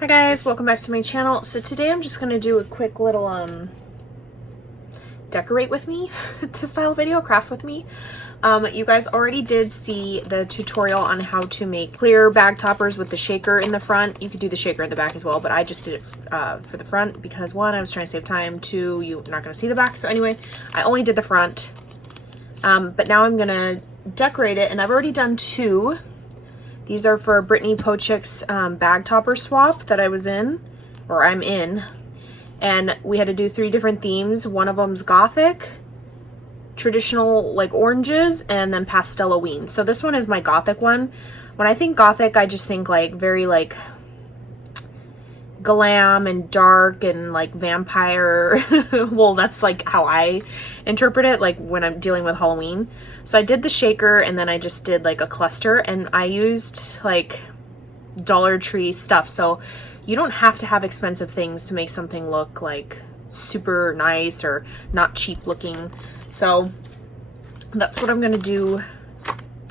Hi guys, welcome back to my channel. So today I'm just going to do a quick little decorate with me to style video, craft with me. You guys already did see the tutorial on how to make clear bag toppers with the shaker in the front. You could do the shaker in the back as well, but I just did it for the front because one, I was trying to save time, two, you're not going to see the back. So anyway, I only did the front, but now I'm going to decorate it, and I've already done two. These are for Brittany Pochik's bag topper swap that I was in, or I'm in. And we had to do 3 different themes. One of them's gothic, traditional like oranges, and then pastel-a-ween. So this one is my gothic one. When I think gothic, I just think like very like glam and dark and like vampire. Well, that's like how I interpret it, like when I'm dealing with Halloween. So I did the shaker, and then I just did like a cluster, and I used like Dollar Tree stuff. So you don't have to have expensive things to make something look like super nice or not cheap looking. So that's what I'm gonna do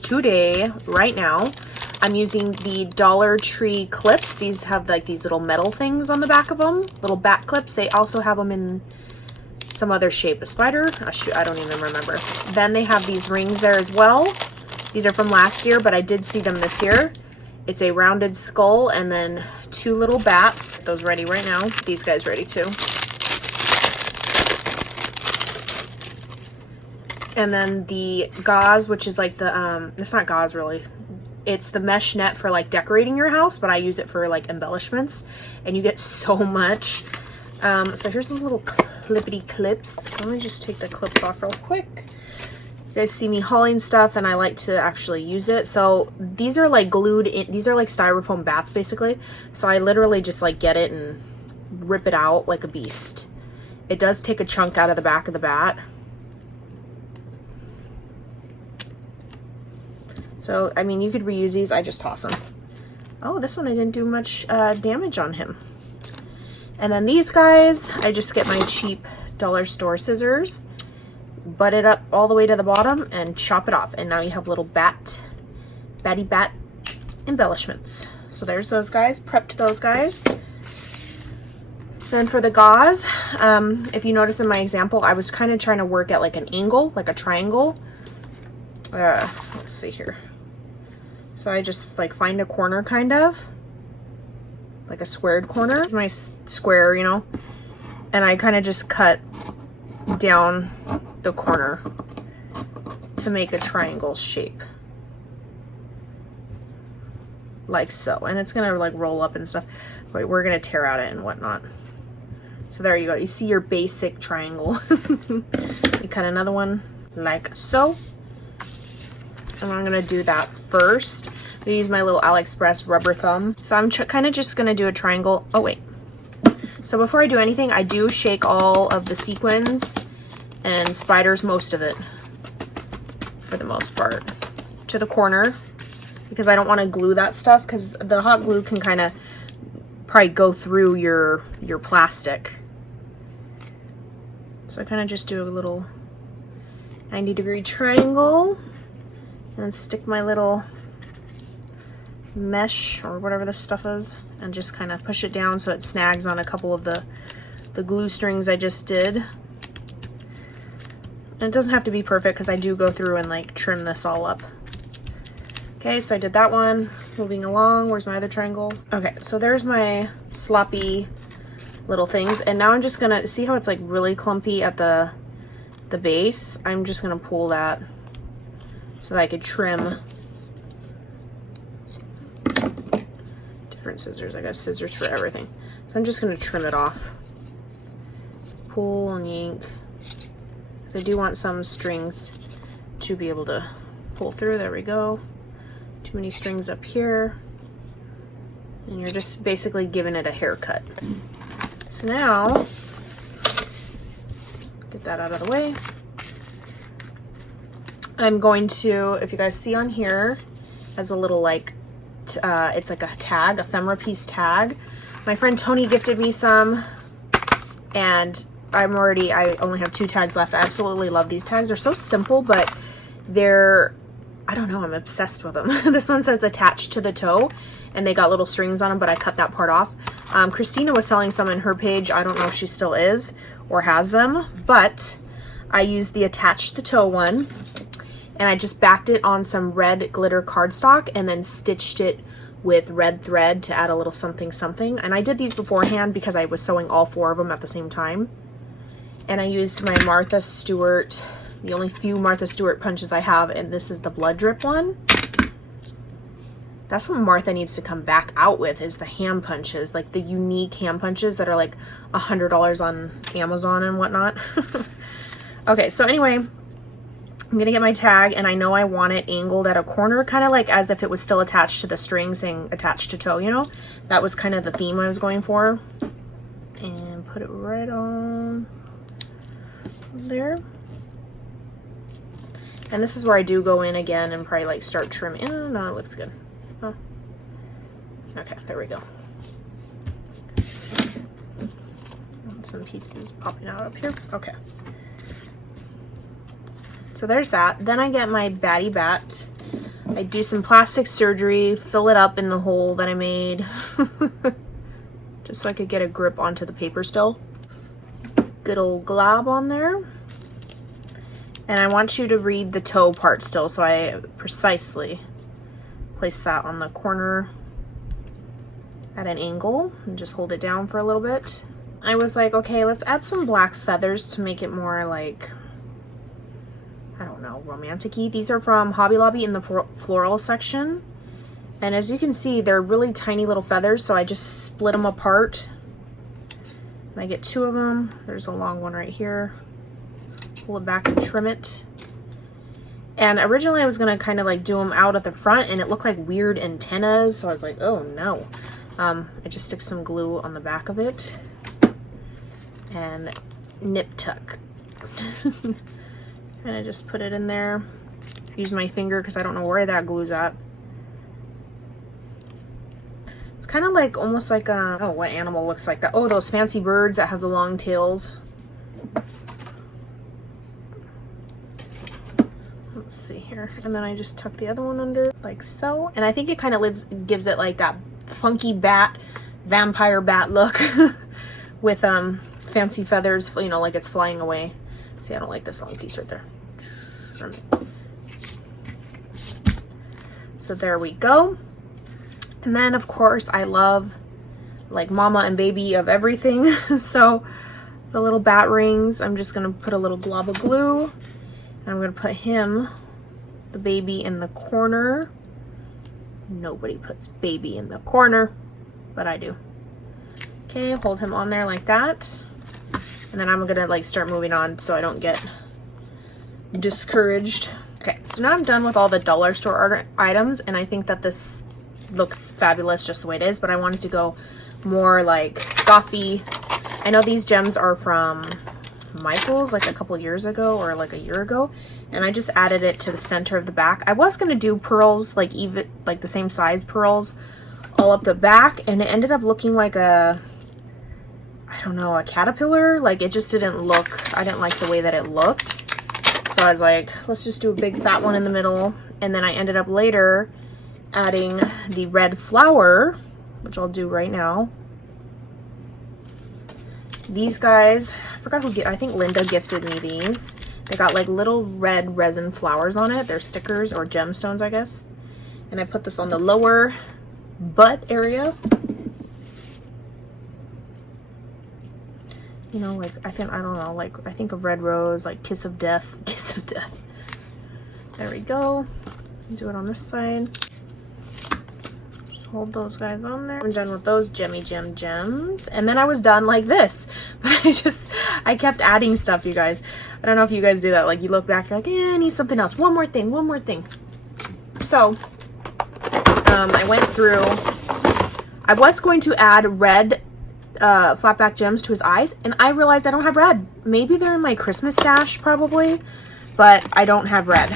today, right now. I'm using the Dollar Tree clips. These have like these little metal things on the back of them, little back clips. They also have them in some other shape, a spider. Oh, shoot, I don't even remember. Then they have these rings there as well. These are from last year, but I did see them this year. It's a rounded skull and then 2 little bats. Those ready right now. These guys ready too. And then the gauze, which is like the, it's not gauze really. It's the mesh net for like decorating your house, but I use it for like embellishments, and you get so much. So here's some little clippity clips. So let me just take the clips off real quick. You guys see me hauling stuff, and I like to actually use it. So these are like glued in, these are like styrofoam bats basically. So I literally just like get it and rip it out like a beast. It does take a chunk out of the back of the bat. So, I mean, you could reuse these. I just toss them. Oh, this one I didn't do much damage on him. And then these guys, I just get my cheap dollar store scissors, butt it up all the way to the bottom, and chop it off. And now you have little batty bat embellishments. So there's those guys. Prepped those guys. Then for the gauze, if you notice in my example, I was kind of trying to work at like an angle, like a triangle. Let's see here. So I just like find a corner, kind of like a squared corner, my square, you know, and I kind of just cut down the corner to make a triangle shape like so. And it's gonna like roll up and stuff. Wait, we're gonna tear out it and whatnot. So there you go. You see your basic triangle. You cut another one like so. And I'm gonna do that first. I'm gonna use my little AliExpress rubber thumb. So I'm kind of just gonna do a triangle. Oh wait. So before I do anything, I do shake all of the sequins and spiders, most of it, for the most part, to the corner, because I don't want to glue that stuff, because the hot glue can kind of probably go through your plastic. So I kind of just do a little 90-degree triangle. And stick my little mesh or whatever this stuff is, and just kind of push it down so it snags on a couple of the glue strings I just did. And it doesn't have to be perfect, because I do go through and like trim this all up. Okay, so I did that one. Moving along, where's my other triangle? Okay, so there's my sloppy little things, and now I'm just gonna see how it's like really clumpy at the base. I'm just gonna pull that so that I could trim. Different scissors. I got scissors for everything. So I'm just going to trim it off. Pull and yank. Because I do want some strings to be able to pull through. There we go. Too many strings up here. And you're just basically giving it a haircut. So now, get that out of the way. I'm going to, if you guys see on here, as a little like, it's like a tag, ephemera piece tag. My friend Toni gifted me some, and I only have 2 tags left. I absolutely love these tags. They're so simple, but they're, I don't know, I'm obsessed with them. This one says attached to the toe, and they got little strings on them, but I cut that part off. Christina was selling some in her page. I don't know if she still is or has them, but I used the attach the toe one, and I just backed it on some red glitter cardstock and then stitched it with red thread to add a little something something. And I did these beforehand because I was sewing all 4 of them at the same time. And I used my Martha Stewart, the only few Martha Stewart punches I have, and this is the blood drip one. That's what Martha needs to come back out with, is the hand punches, like the unique hand punches that are like $100 on Amazon and whatnot. Okay, so anyway, I'm gonna get my tag, and I know I want it angled at a corner, kind of like as if it was still attached to the string, saying attached to toe, you know? That was kind of the theme I was going for. And put it right on there. And this is where I do go in again and probably like start trimming. Oh, no, it looks good. Oh. Okay, there we go. Some pieces popping out up here. Okay. So there's that. Then I get my Batty Bat. I do some plastic surgery, fill it up in the hole that I made. Just so I could get a grip onto the paper still. Good old glob on there. And I want you to read the toe part still, so I precisely place that on the corner at an angle and just hold it down for a little bit. I was like, okay, let's add some black feathers to make it more like, I don't know, romantic-y. These are from Hobby Lobby in the floral section. And as you can see, they're really tiny little feathers, so I just split them apart. And I get 2 of them. There's a long one right here. Pull it back and trim it. And originally I was gonna kind of like do them out at the front, and it looked like weird antennas, so I was like, oh no. I just stick some glue on the back of it and nip tuck. And I just put it in there. Use my finger because I don't know where that glue's at. It's kind of like almost like a, oh, what animal looks like that? Oh, those fancy birds that have the long tails. Let's see here. And then I just tuck the other one under like so. And I think it kind of gives it like that funky bat, vampire bat look with fancy feathers, you know, like it's flying away. See, I don't like this long piece right there. So there we go. And then of course I love like mama and baby of everything. So the little bat rings, I'm just gonna put a little glob of glue, and I'm gonna put him, the baby, in the corner. Nobody puts baby in the corner, but I do. Okay, hold him on there like that. And then I'm gonna like start moving on so I don't get discouraged. Okay, so now I'm done with all the dollar store items, and I think that this looks fabulous just the way it is, but I wanted to go more like gothy. I know these gems are from Michael's like a couple years ago or like a year ago, and I just added it to the center of the back. I was gonna do pearls, like even like the same size pearls all up the back, and it ended up looking like a, I don't know, a caterpillar. Like it just didn't look, I didn't like the way that it looked. So I was like, let's just do a big fat one in the middle. And then I ended up later adding the red flower, which I'll do right now. These guys, I forgot who, I think Linda gifted me these. They got like little red resin flowers on it. They're stickers or gemstones, I guess. And I put this on the lower butt area. You know, like, I don't know, like, I think of red rose, like kiss of death, kiss of death. There we go. Do it on this side. Just hold those guys on there. I'm done with those gems. And then I was done like this. But I kept adding stuff, you guys. I don't know if you guys do that. Like, you look back, you're like, I need something else. One more thing. So, I went through, I was going to add red flat back gems to his eyes, and I realized I don't have red. Maybe they're in my Christmas stash probably, but I don't have red.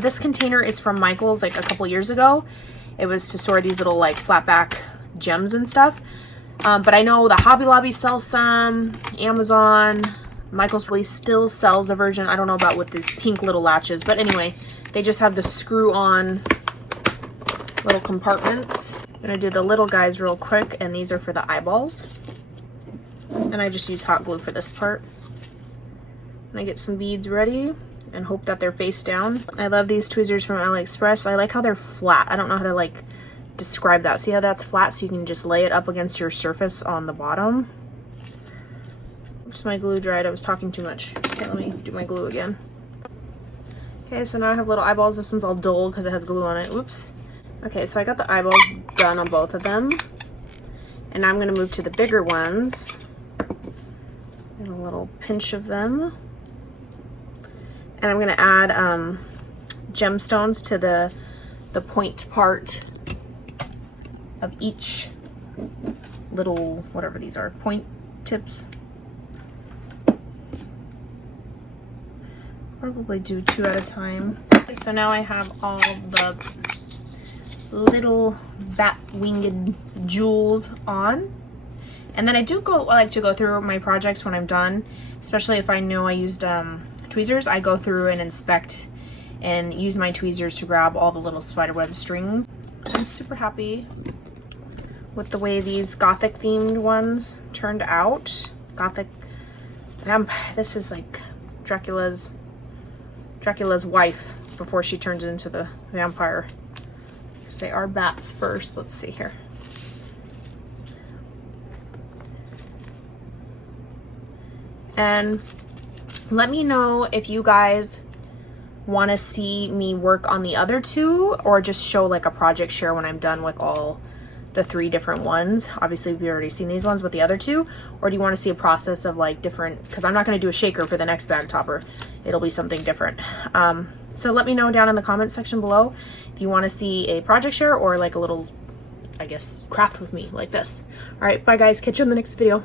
This container is from Michael's like a couple years ago. It was to store these little like flat back gems and stuff. But I know the Hobby Lobby sells some, Amazon, Michael's probably still sells a version. I don't know about with these pink little latches, but anyway, they just have the screw on little compartments. I'm gonna do the little guys real quick, and these are for the eyeballs. And I just use hot glue for this part. And I get some beads ready and hope that they're face down. I love these tweezers from AliExpress. I like how they're flat. I don't know how to like describe that. See how that's flat, so you can just lay it up against your surface on the bottom. Oops, my glue dried. I was talking too much. Okay, let me do my glue again. Okay, so now I have little eyeballs. This one's all dull because it has glue on it. Oops. Okay, so I got the eyeballs done on both of them. And now I'm gonna move to the bigger ones. And a little pinch of them. And I'm gonna add gemstones to the point part of each little, whatever these are, point tips. Probably do 2 at a time. So now I have all the little bat winged jewels on. And then I like to go through my projects when I'm done, especially if I know I used tweezers. I go through and inspect and use my tweezers to grab all the little spiderweb strings. I'm super happy with the way these gothic themed ones turned out. Gothic vampire. This is like Dracula's wife before she turns into the vampire. Because they are bats first. Let's see here. And let me know if you guys want to see me work on the other two, or just show like a project share when I'm done with all the 3 different ones. Obviously we've already seen these ones with the other 2, or do you want to see a process of like different, because I'm not going to do a shaker for the next bag topper. It'll be something different. So let me know down in the comments section below if you want to see a project share or like a little, I guess, craft with me like this. All right, bye guys, catch you in the next video.